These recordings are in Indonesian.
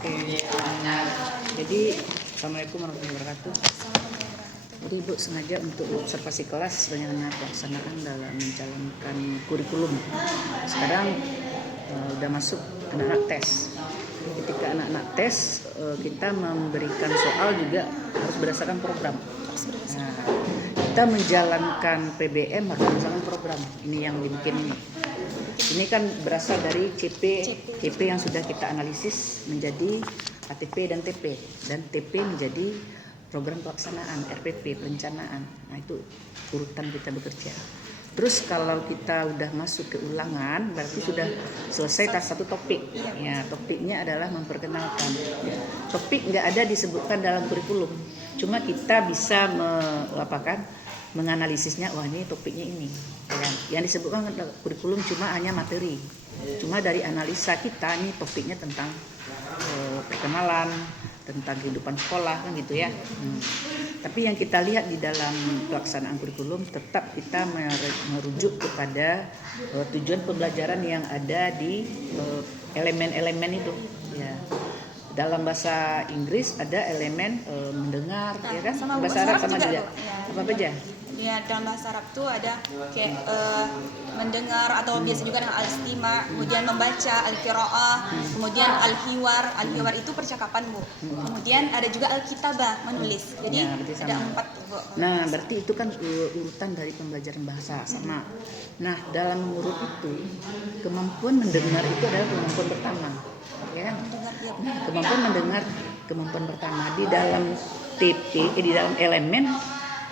Oke. Jadi Assalamualaikum warahmatullahi wabarakatuh. Jadi Ibu sengaja untuk observasi kelas bagaimana pelaksanaan dalam menjalankan kurikulum. Sekarang udah masuk anak-anak tes. Ketika anak-anak tes, kita memberikan soal juga harus berdasarkan program. Nah, kita menjalankan PBM harus berdasarkan program. Ini yang dibikin ini. Ini kan berasal dari CP yang sudah kita analisis menjadi ATP dan TP, dan TP menjadi program pelaksanaan, RPP perencanaan. Nah, itu urutan kita bekerja. Terus kalau kita udah masuk ke ulangan, berarti sudah selesai satu topik. Ya, topiknya adalah memperkenalkan. Topik nggak ada disebutkan dalam kurikulum, cuma kita bisa menganalisisnya. Wah, ini topiknya ini. Yang disebutkan kurikulum cuma hanya materi. Cuma dari analisa kita, ini topiknya tentang perkenalan, tentang kehidupan sekolah kan gitu ya. Tapi yang kita lihat di dalam pelaksanaan kurikulum tetap kita merujuk kepada tujuan pembelajaran yang ada di elemen-elemen itu. Ya. Dalam bahasa Inggris ada elemen mendengar, ya kan? Bahasa Arab sama juga. Apa aja? Ya, dalam bahasa Arab tuh ada kayak mendengar atau biasa juga dengan al-istima, kemudian membaca al-qiraah, kemudian al-hiwar. Al-hiwar itu percakapan, Bu. Kemudian ada juga al-kitabah, menulis. Jadi ada 4, Bu. Nah, berarti itu kan urutan dari pembelajaran bahasa sama. Nah, dalam mengurut itu kemampuan mendengar itu adalah kemampuan pertama. Ya kan? Kemampuan mendengar, kemampuan pertama di dalam TP, di dalam elemen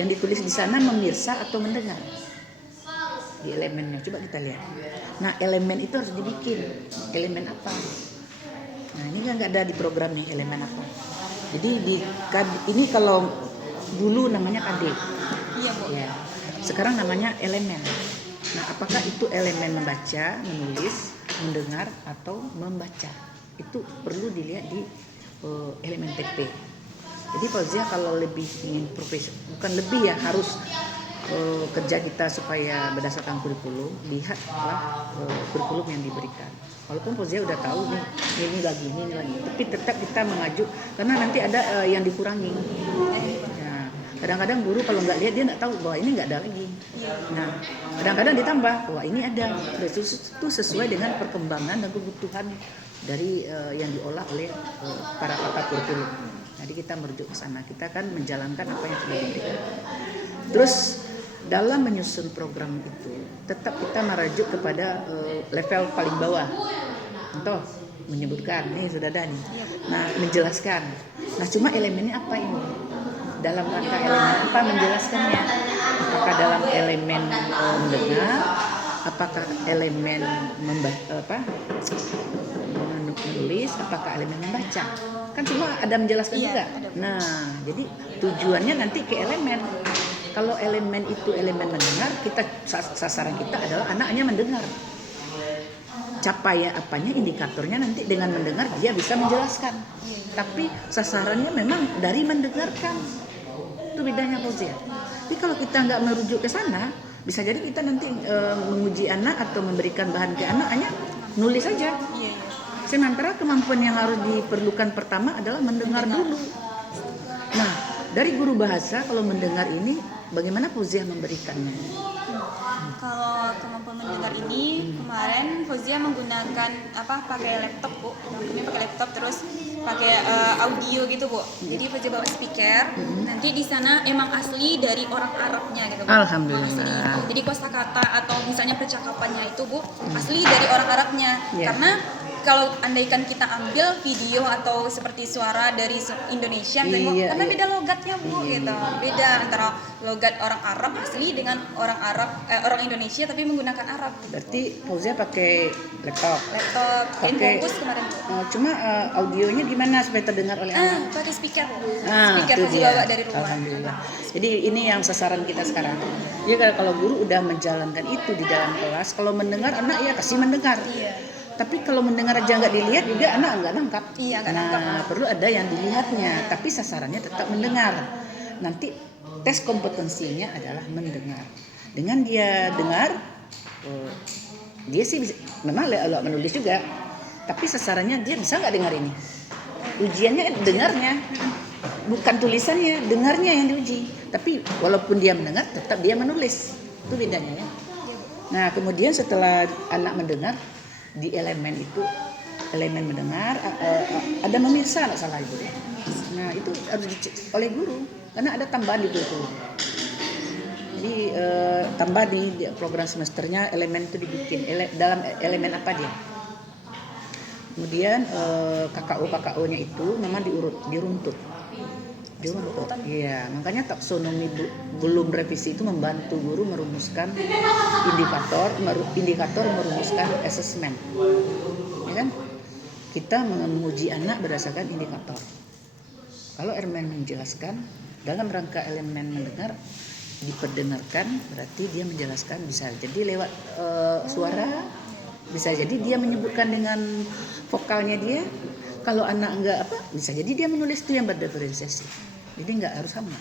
yang ditulis di sana memirsa atau mendengar. Di elemennya coba kita lihat. Nah, elemen itu harus dibikin. Elemen apa? Nah, ini kan nggak ada di program nih elemen apa. Jadi ini kalau dulu namanya KD. Iya, Bu. Ya. Sekarang namanya elemen. Nah, apakah itu elemen membaca, menulis, mendengar atau membaca? Itu perlu dilihat di elemen TP. Jadi Fauzia kalau lebih ingin profesional, bukan lebih ya, harus kerja kita supaya berdasarkan kurikulum, lihatlah kurikulum yang diberikan. Walaupun Fauzia udah tahu nih, ini lagi, tapi tetap kita mengajuk karena nanti ada yang dikurangi. Nah, kadang-kadang guru kalau nggak lihat dia nggak tahu bahwa ini nggak ada lagi. Nah, kadang-kadang ditambah, wah ini ada. Itu sesuai dengan perkembangan dan kebutuhan dari yang diolah oleh para pakar kurikulum. Jadi kita merujuk ke sana, kita kan menjalankan apa yang sudah diberikan. Terus dalam menyusun program itu tetap kita merujuk kepada level paling bawah. Contoh menyebutkan, nih sudah ada nih. Nah, menjelaskan. Nah, cuma elemennya apa ini? Dalam rangka elemen apa menjelaskannya? Apakah dalam elemen mendengar? Apakah elemen menulis? Apakah elemen membaca? Kan cuma ada menjelaskan juga. Nah, jadi tujuannya nanti ke elemen. Kalau elemen itu elemen mendengar, kita sasaran kita adalah anaknya mendengar. Capaian apanya, indikatornya nanti dengan mendengar dia bisa menjelaskan. Tapi sasarannya memang dari mendengarkan. Itu bedanya Fauzia. Tapi kalau kita nggak merujuk ke sana, bisa jadi kita nanti menguji anak atau memberikan bahan ke anak hanya nulis saja. Sementara kemampuan yang harus diperlukan pertama adalah mendengar dulu. Nah, dari guru bahasa kalau mendengar ini bagaimana Fauzia memberikannya? Kalau kemampuan mendengar ini kemarin Fauzia menggunakan pakai laptop, Bu. Kami pakai laptop terus pakai audio gitu, Bu. Jadi Fauzia bawa speaker. Nanti di sana emang asli dari orang Arabnya gitu, Bu. Alhamdulillah. Jadi kosakata atau misalnya percakapannya itu, Bu, asli dari orang Arabnya. Karena kalau andaikan kita ambil video atau seperti suara dari Indonesia, karena beda logatnya, Bu, gitu. Beda antara logat orang Arab asli dengan orang Indonesia tapi menggunakan Arab. Gitu. Berarti Fauzia pakai laptop. Infocus kemarin. Cuma audionya gimana supaya terdengar oleh anak? Pakai speaker, Bu. Speaker Fauzia bawa dari rumah. Alhamdulillah. Jadi ini yang sasaran kita sekarang. Jadi kalau guru udah menjalankan itu di dalam kelas, kalau mendengar anak ya kasih mendengar. Tapi kalau mendengar aja nggak dilihat juga anak nggak nangkap. Nah, perlu ada yang dilihatnya, tapi sasarannya tetap mendengar. Nanti tes kompetensinya adalah mendengar. Dengan dia dengar, dia sih bisa, memang menulis juga, tapi sasarannya dia bisa nggak dengar ini. ujiannya dengarnya, bukan tulisannya, dengarnya yang diuji. Tapi walaupun dia mendengar, tetap dia menulis. Itu bedanya ya. Nah, kemudian setelah anak mendengar, di elemen itu, elemen mendengar, ada memirsa, nggak salah itu. Nah, itu harus dicek oleh guru, karena ada tambahan di buku. Jadi tambah di program semesternya elemen itu dibikin, dalam elemen apa dia. Kemudian KKO-nya itu memang diruntut. Iya, makanya taksonomi belum revisi itu membantu guru merumuskan indikator merumuskan asesmen. Ya kan? Kita menguji anak berdasarkan indikator. Kalau elemen menjelaskan dalam rangka elemen mendengar diperdengarkan, berarti dia menjelaskan bisa jadi lewat suara, bisa jadi dia menyebutkan dengan vokalnya dia. Kalau anak enggak bisa jadi dia menulis itu yang berdiferensiasi. Jadi enggak harus sama.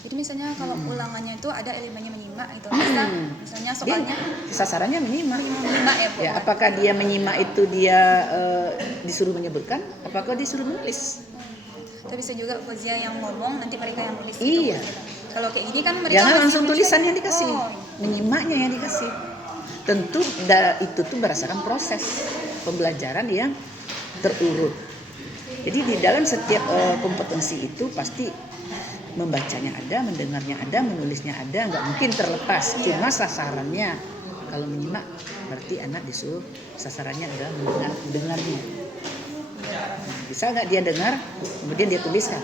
Jadi misalnya kalau ulangannya itu ada elemennya menyimak gitu. Misalnya soalnya sasarannya menyimak ya, Bu. Ya, apakah dia menyimak itu dia disuruh menyebutkan, apakah disuruh menulis? Tapi bisa juga Fauzia yang ngomong, nanti mereka yang nulis. Iya. Gitu. Kalau kayak gini kan mereka jangan langsung tulisannya dikasih, Oh. menyimaknya yang dikasih. Tentu itu tuh berdasarkan proses pembelajaran yang terurut. Jadi di dalam setiap kompetensi itu pasti membacanya ada, mendengarnya ada, menulisnya ada, nggak mungkin terlepas. Cuma sasarannya, kalau menyimak berarti anak disuruh sasarannya adalah mendengarnya. Nah, bisa nggak dia dengar, kemudian dia tuliskan.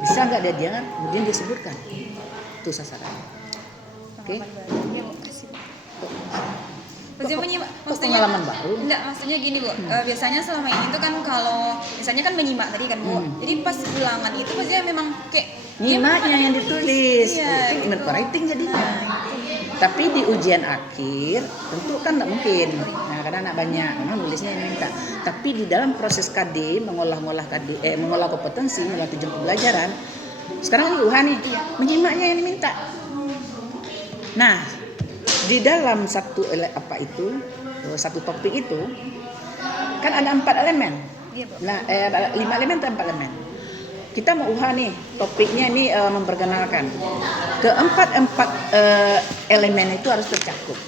Bisa nggak dia dengar, kemudian dia sebutkan. Itu sasarannya. Oke? Maksudnya menyimak, pengalaman baru. Enggak, maksudnya gini Bu, biasanya selama ini tuh kan kalau misalnya kan menyimak tadi kan Bu. Jadi pas ulangan itu maksudnya memang kayak nyimaknya yang ditulis. Iya, itu gitu. writing jadinya. Tapi di ujian akhir tentu kan nggak mungkin. Nah, karena anak banyak, memang nulisnya yang minta. Tapi di dalam proses KD mengolah kompetensi, mengolah tujuan pembelajaran. Sekarang nih, menyimaknya yang diminta. Nah, di dalam satu topik itu kan ada 4 elemen. Nah, 5 elemen atau 4 elemen. Kita mau nih, topiknya ini memperkenalkan. Keempat elemen itu harus tercakup.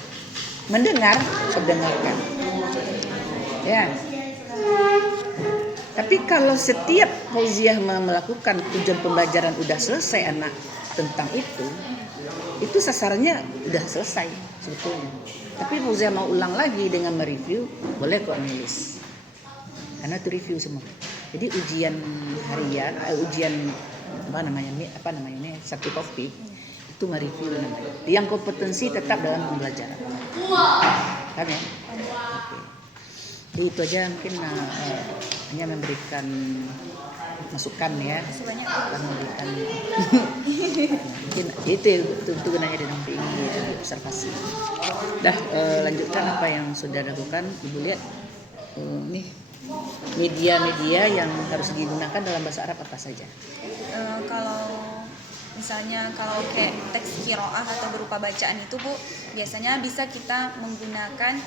Mendengar, perdengarkan. Ya. Tapi kalau setiap Fauziah melakukan tujuan pembelajaran udah selesai anak tentang itu sasarannya udah selesai sebetulnya. Tapi Fauziah mau ulang lagi dengan mereview, boleh kok nulis. Karena itu review semua. Jadi ujian harian, ujian satu topik itu mereview namanya. Yang kompetensi tetap dalam pembelajaran. Kan ya? Oke. Jadi itu aja mungkin hanya memberikan masukan ya. Memberikan mungkin itu gunanya didampingi observasi. Lanjutkan apa yang sudah dilakukan. Ibu lihat nih media-media yang harus digunakan dalam bahasa Arab apa saja? Kalau misalnya kalau kayak teks qiraah atau berupa bacaan itu Bu, biasanya bisa kita menggunakan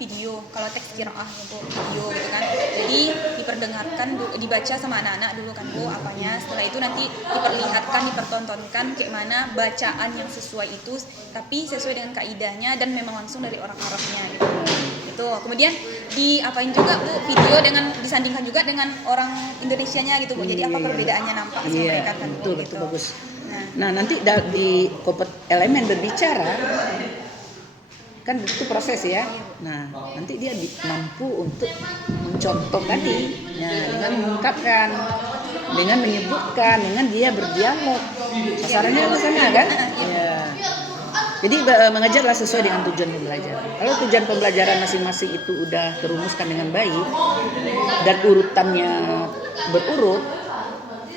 video. Kalau teks qiraah Bu, video gitu kan. Jadi diperdengarkan, dibaca sama anak-anak dulu kan Bu apanya. Setelah itu nanti diperlihatkan, dipertontonkan kayak mana bacaan yang sesuai itu, tapi sesuai dengan kaidahnya dan memang langsung dari orang Arabnya gitu. Kemudian diapain juga Bu video dengan disandingkan juga dengan orang Indonesianya gitu Bu. Jadi apa perbedaannya nampak sama mereka kan Bu. Betul bagus. Nah, nanti di elemen berbicara kan itu proses ya. Nah, nanti dia mampu untuk mencontoh tadi, dengan mengungkapkan, dengan menyebutkan, dengan dia berdialog. Sasarannya ke sana kan? Ya. Jadi mengajarlah sesuai dengan tujuan pembelajaran. Kalau tujuan pembelajaran masing-masing itu udah terumuskan dengan baik dan urutannya berurut,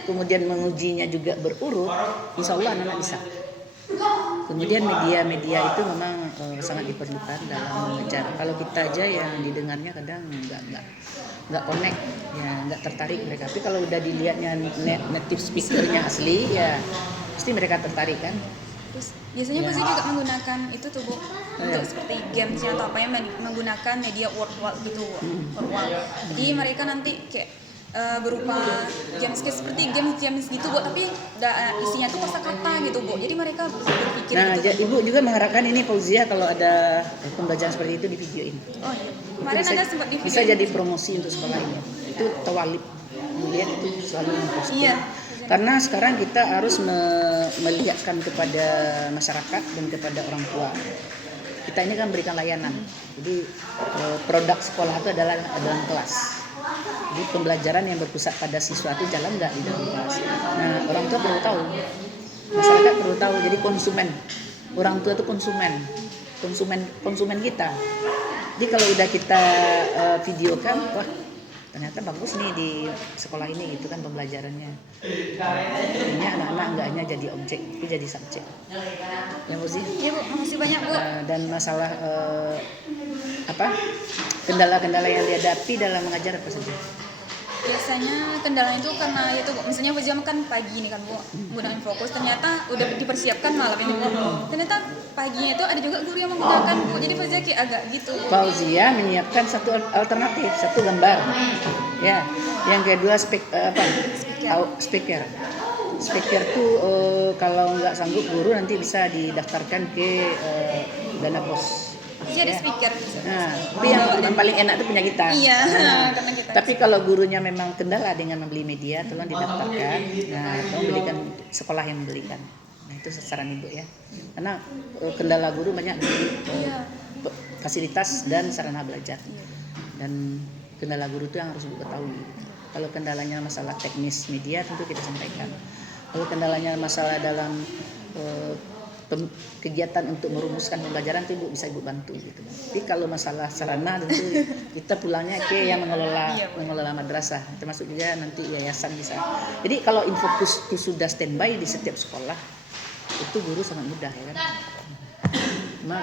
kemudian mengujinya juga berurut, insya Allah anak-anak bisa. Kemudian media-media itu memang sangat diperlukan dalam mengajar. Kalau kita aja yang didengarnya kadang nggak connect, ya nggak tertarik mereka. Tapi kalau udah dilihatnya native speakernya asli, ya pasti mereka tertarik kan. Terus biasanya pasti juga menggunakan itu tuh Bu untuk seperti games atau apa yang menggunakan media word wall gitu. Jadi mereka nanti kayak berupa games kayak seperti games gitu Bu, tapi isinya tuh kosakata gitu Bu. Jadi mereka berpikir Nah, gitu. Ibu juga mengharapkan ini Fauzia kalau ada pembelajaran seperti itu di videoin. Oh iya. Kemarin ada sempat di video. Bisa jadi promosi untuk sekolah ini. Itu Tawalib. Kemudian itu selalu memposting. Iya. Karena sekarang kita harus melihatkan kepada masyarakat dan kepada orang tua. Kita ini kan berikan layanan. Jadi produk sekolah itu adalah dalam kelas. Jadi pembelajaran yang berpusat pada siswa itu jalan nggak di dalam kelas. Nah, orang tua perlu tahu, masyarakat perlu tahu. Jadi konsumen, orang tua itu konsumen kita. Jadi kalau udah kita videokan, wah ternyata bagus nih di sekolah ini gitu kan pembelajarannya. Ini anak-anak nggak hanya jadi objek, tapi jadi subjek. Ya Bu sih. Iya Bu, makasih banyak Bu. Dan masalah kendala-kendala yang dihadapi dalam mengajar apa saja? Biasanya kendalanya itu karena itu Bu, misalnya jam kan pagi nih kan Bu, menggunakan fokus, ternyata udah dipersiapkan malam ini Bu. Ternyata paginya itu ada juga guru yang menggunakan Bu, jadi Fauzia kayak agak gitu. Fauzia menyiapkan satu alternatif, satu gambar. Ya, yang kedua speaker. Speaker tuh kalau nggak sanggup guru nanti bisa didaftarkan ke Dana Bos. Jadi ada speaker. Nah, tapi yang paling enak itu punya kita. Iya, Nah, karena kita. tapi kalau gurunya memang kendala dengan membeli media, tolong didaftarkan. Nah, tolong belikan sekolah yang membelikan. Nah, itu saran Ibu ya. Karena kendala guru banyak di fasilitas dan sarana belajar. Dan kendala guru itu yang harus Ibu ketahui. Kalau kendalanya masalah teknis media tentu kita sampaikan. Kalau kendalanya masalah dalam kegiatan untuk merumuskan pembelajaran itu bisa Ibu bantu gitu. Tapi kalau masalah sarana tentu kita pulangnya ke yang mengelola madrasah, termasuk juga nanti yayasan bisa. Jadi kalau Infokus itu sudah standby di setiap sekolah, itu guru sangat mudah ya kan. Cuma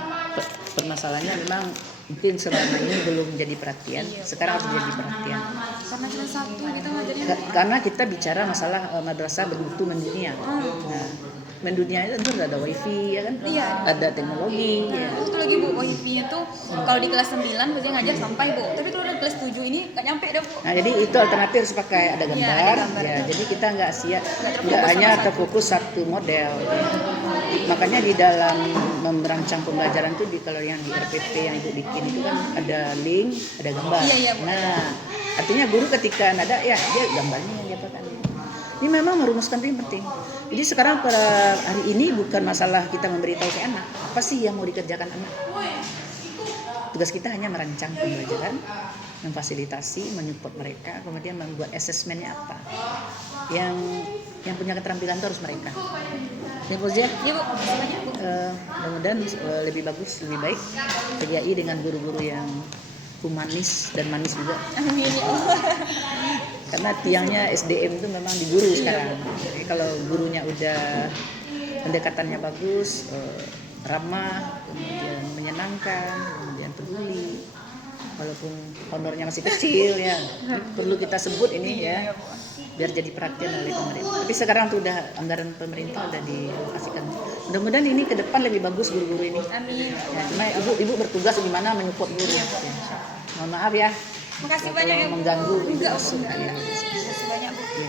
permasalahannya memang mungkin selama ini belum jadi perhatian, sekarang harus jadi perhatian. Karena cuma satu gitu jadi. Karena kita bicara masalah madrasah bermutu mendunia. Nah, mendunia itu tentu ada wifi ya kan, ada teknologi. Ya. Waktu lagi Bu, wifi-nya tuh kalau di kelas 9 Fauzia ngajar sampai Bu, tapi kalau udah kelas 7 ini nggak nyampe dah Bu. Nah jadi itu alternatif harus pakai ada gambar. Ya, jadi kita nggak hanya terfokus satu model. Makanya di dalam merancang pembelajaran itu kalau yang di RPP yang Ibu bikin itu kan ada link, ada gambar. Iya, Bu. Nah, artinya guru ketika ada ya dia gambarnya yang dia pakai. Ini memang merumuskan itu yang penting. Jadi sekarang pada hari ini bukan masalah kita memberitahu ke anak apa sih yang mau dikerjakan anak. Tugas kita hanya merancang pembelajaran, memfasilitasi, menyupport mereka, kemudian membuat asesmennya apa. Yang punya keterampilan itu harus mereka. Ya Bu Zia? Iya Bu, makasih banyak Bu. Mudah-mudahan lebih bagus, lebih baik PGI dengan guru-guru yang humanis dan manis juga. Amin ya Allah. Karena tiangnya SDM itu memang di guru sekarang. Jadi kalau gurunya udah pendekatannya bagus, ramah, kemudian menyenangkan, kemudian peduli, walaupun honornya masih kecil ya, perlu kita sebut ini ya, biar jadi perhatian oleh pemerintah. Tapi sekarang tuh udah anggaran pemerintah udah dialokasikan. Mudah-mudahan ini ke depan lebih bagus guru-guru ini. Amin. Ya, cuma ibu bertugas gimana menyupport guru. Ya. Mohon maaf ya. Makasih banyak ya Bu. Mengganggu. Enggak, makasih banyak Bu. Ya.